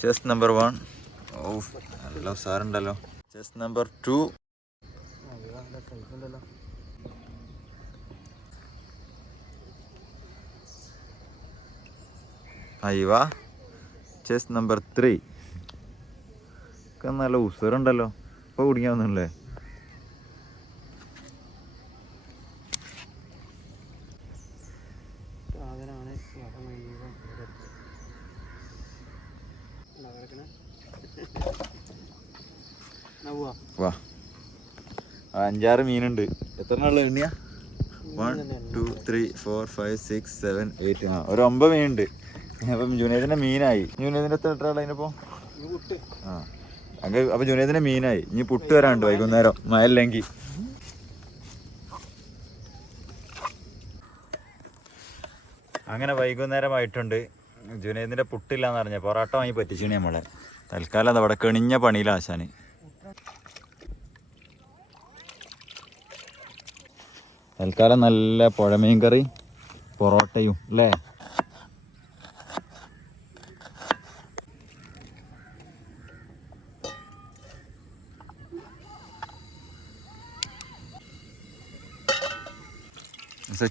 Chest number 1. Oh, hello, sir. Chest number 2. Ayva. Chest number 3. നല്ല ഉസറുണ്ടല്ലോ. ഇപ്പോൾ കുടിക്കാവുന്നല്ലേ? വാ, 5-6 മീനുണ്ട്. എത്ര ഉള്ള എണ്ണിയാ? 1 2 3 4 5 6 7 8. ഒരു 9 മീനുണ്ട്. അപ്പം ജുനേദിന്റെ മീനായി. ജുനേദിന്റെ എത്ര അതിനിപ്പോ? അപ്പൊ ജുനേദിന്റെ മീനായി. ഇനി പുട്ട് വരാനുണ്ട് വൈകുന്നേരം, മഴയില്ലെങ്കിൽ. അങ്ങനെ വൈകുന്നേരമായിട്ടുണ്ട്. ജുനേദിന്റെ പുട്ടില്ലാന്ന് പറഞ്ഞ പൊറാട്ട വാങ്ങി പറ്റിച്ചിണി നമ്മളെ. തൽക്കാലം അത് അവിടെ കെണിഞ്ഞ പണിയിലാശാന്. തൽക്കാലം നല്ല പുഴമീൻ കറി പൊറോട്ടയും അല്ലേ?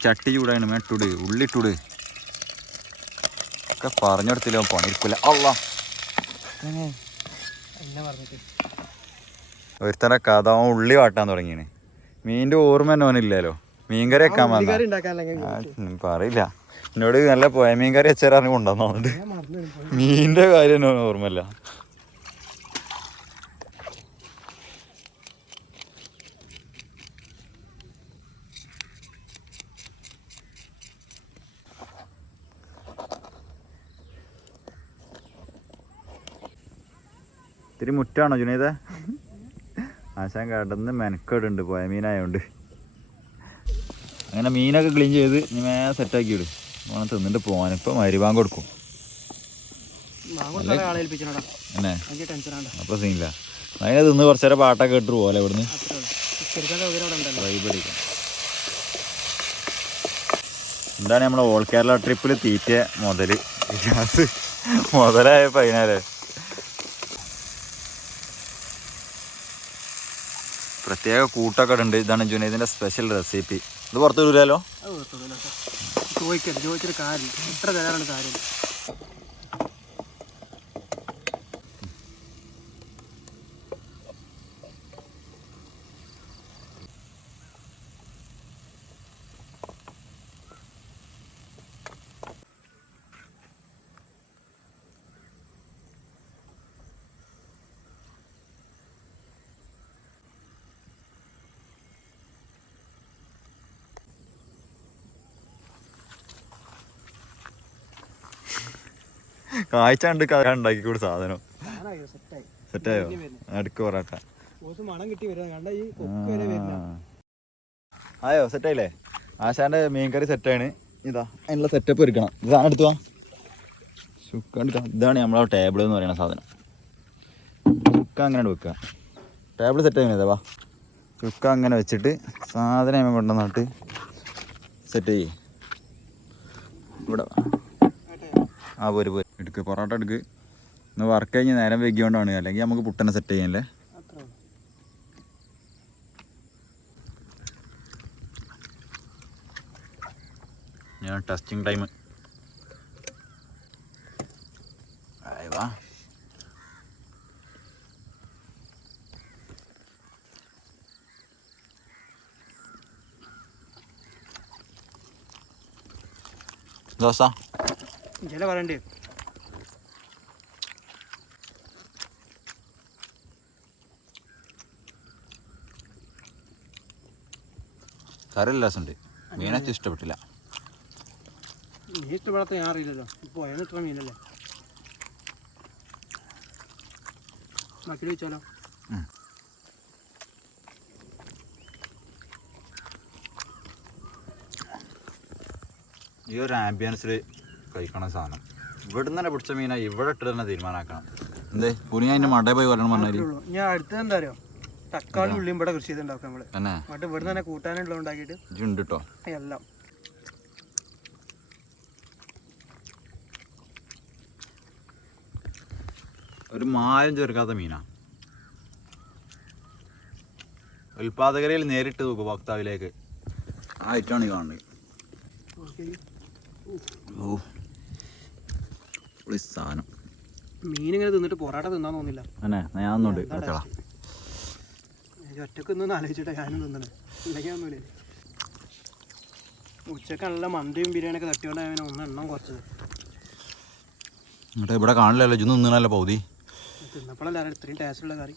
ചട്ടി ചൂടാണ്, മേട്ടുട് ഉള്ളിട്ടുട് ഒക്കെ പറഞ്ഞെടുത്തില്ല, പണിയിരിക്കില്ല. അള്ളാ, ഒരുത്തര കഥ ഉള്ളി വാട്ടാൻ തുടങ്ങിയാണ്. മീനിന്റെ ഓർമ്മ തന്നെ ഓനില്ലല്ലോ. മീൻകറി വെക്കാൻ വന്ന പറയില്ല എന്നോട്. നല്ല പോയ മീൻകറി വെച്ചാൽ കൊണ്ടുവന്നുണ്ട്. മീനിന്റെ കാര്യം ഓർമ്മയില്ല. ഇത്തിരി മുറ്റാണോ ജുനൈദേ? ആശാൻ കടന്ന് മെനക്കേടുണ്ട് പോയ മീനായോണ്ട്. അങ്ങനെ മീനൊക്കെ ക്ലീൻ ചെയ്ത് ഇനി സെറ്റാക്കി വിടും. വേണം തിന്നിട്ട് പോകാൻ. ഇപ്പം മരുവാൻ കൊടുക്കും എന്നെ. അപ്പൊ സീനില്ല. അതിനെ തിന്ന് കുറച്ചേരം പാട്ടൊക്കെ ഇട്ട് പോലെ ഇവിടുന്ന് വൈബ് അടിക്കാം. എന്താണ് നമ്മളെ ഓൾ കേരള ട്രിപ്പിൽ തീറ്റ മുതലായ പതിനാലേ. പ്രത്യേക കൂട്ടൊക്കെ ഉണ്ട്. ഇതാണ് ജുനൈദിന്റെ സ്പെഷ്യൽ റെസിപ്പി. ഇത് പുറത്ത് വിടൂലോ. ചോദിച്ചിട്ട് കാര്യം എത്ര തരാറാണ് കാര്യം. കാഴ്ച കണ്ട് ഉണ്ടാക്കിക്കൂടി സാധനം സെറ്റായോ? അടുക്ക് പൊറാട്ട ആയോ? സെറ്റായില്ലേ? ആശാന്റെ മീൻ കറി സെറ്റാണ്. ഇതാ അതിനുള്ള സെറ്റപ്പ് ഒരുക്കണം. ഇതാണ് എടുത്തു ചുക്ക. ഇതാണ് നമ്മളെ ടേബിൾ എന്ന് പറയുന്ന സാധനം. ചുക്ക അങ്ങനെ വെക്കുക. ടേബിൾ സെറ്റ് ചെയ്യുന്നതാ. വാ, ചുക്ക അങ്ങനെ വെച്ചിട്ട് സാധനം കൊണ്ടുവന്നിട്ട് സെറ്റ് ചെയ്യ്. ഇവിടെ പോര് എടുക്ക്, പൊറോട്ട എടുക്ക്. ഇന്ന് വർക്ക് കഴിഞ്ഞ് നേരം വൈകിയോണ്ടാണ്, അല്ലെങ്കിൽ നമുക്ക് പുട്ടനെ സെറ്റ് ചെയ്യാനല്ലേ. ഞാൻ ടെസ്റ്റിംഗ് ടൈം. വാ, ദോശ പറയണ്ടേ? കറി ലാസുണ്ട്. മീനൊക്കെ ഇഷ്ടപ്പെട്ടില്ല. ഇഷ്ടപ്പെടാത്ത ഞാൻ അറിയില്ലല്ലോ. ഇപ്പോൾ ഇത്ര മീനല്ലേ മക്കളി വെച്ചാലോ. ഈ ഒരു ആംബിയൻസിൽ കഴിക്കണ സാധനം ഇവിടെ നിന്ന് തന്നെ പിടിച്ച മീനാ ഇവിടെ ഇട്ട് തന്നെ തീരുമാനമാക്കണം. എന്തേ പുനി അതിന്റെ മടയിൽ പോയി വരണം പറഞ്ഞാൽ ഞാൻ അടുത്തത് എന്താ അറിയോ? തക്കാളി ഉള്ളിയും ഇവിടെ കൃഷി ചെയ്തുണ്ടാക്കാം നമ്മള്. എന്നിട്ട് ഇവിടെ തന്നെ കൂട്ടാനുള്ളത് ഉണ്ടാക്കിയിട്ട് ഉണ്ട് കേട്ടോ. എല്ലാം ഒരു മായം ചേർക്കാത്ത മീനാ. ഉൽപാദകരിൽ നേരിട്ട് ഉപഭോക്താവിലേക്ക് ആ ഐറ്റാണ് ഈ കാണുന്നത്. ഓ സാധനം മീനിങ്ങനെ തിന്നിട്ട് പൊറാട്ട തിന്നാൻ തോന്നില്ല. അന്നെ ഞാൻ ഒന്നുണ്ട് ഒറ്റക്ക് നിന്ന് ആലോചിച്ചിട്ടാ ഞാനും തിന്നണേ. ഇല്ലെങ്കിൽ ഒന്നുമില്ലേ. ഉച്ചക്ക് നല്ല മന്തിയും ബിരിയാണിയൊക്കെ തട്ടിയോണ്ട് അവനെ ഒന്ന് എണ്ണം കുറച്ചത്. എന്നിട്ട് ഇവിടെ കാണില്ലല്ലോ, ഇജ് നിന്നല്ലോ പൗതി. തിന്നപ്പോഴല്ല ഇത്രയും ടേസ്റ്റുള്ള കറി.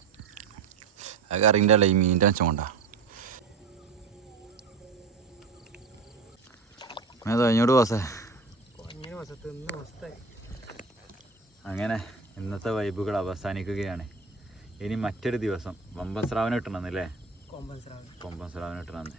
ആ കറിൻ്റെ അല്ല ഈ മീനിൻ്റെ അച്ഛൻ കൊണ്ടാ. കഴിഞ്ഞോട് ബോസേ. അങ്ങനെ ഇന്നത്തെ വൈബുകൾ അവസാനിക്കുകയാണ്. ഇനി മറ്റൊരു ദിവസം വമ്പൻ സ്രാവിന് കിട്ടണമെന്നല്ലേ? കൊമ്പൻ സ്രാവിന് കിട്ടണമെന്ന്.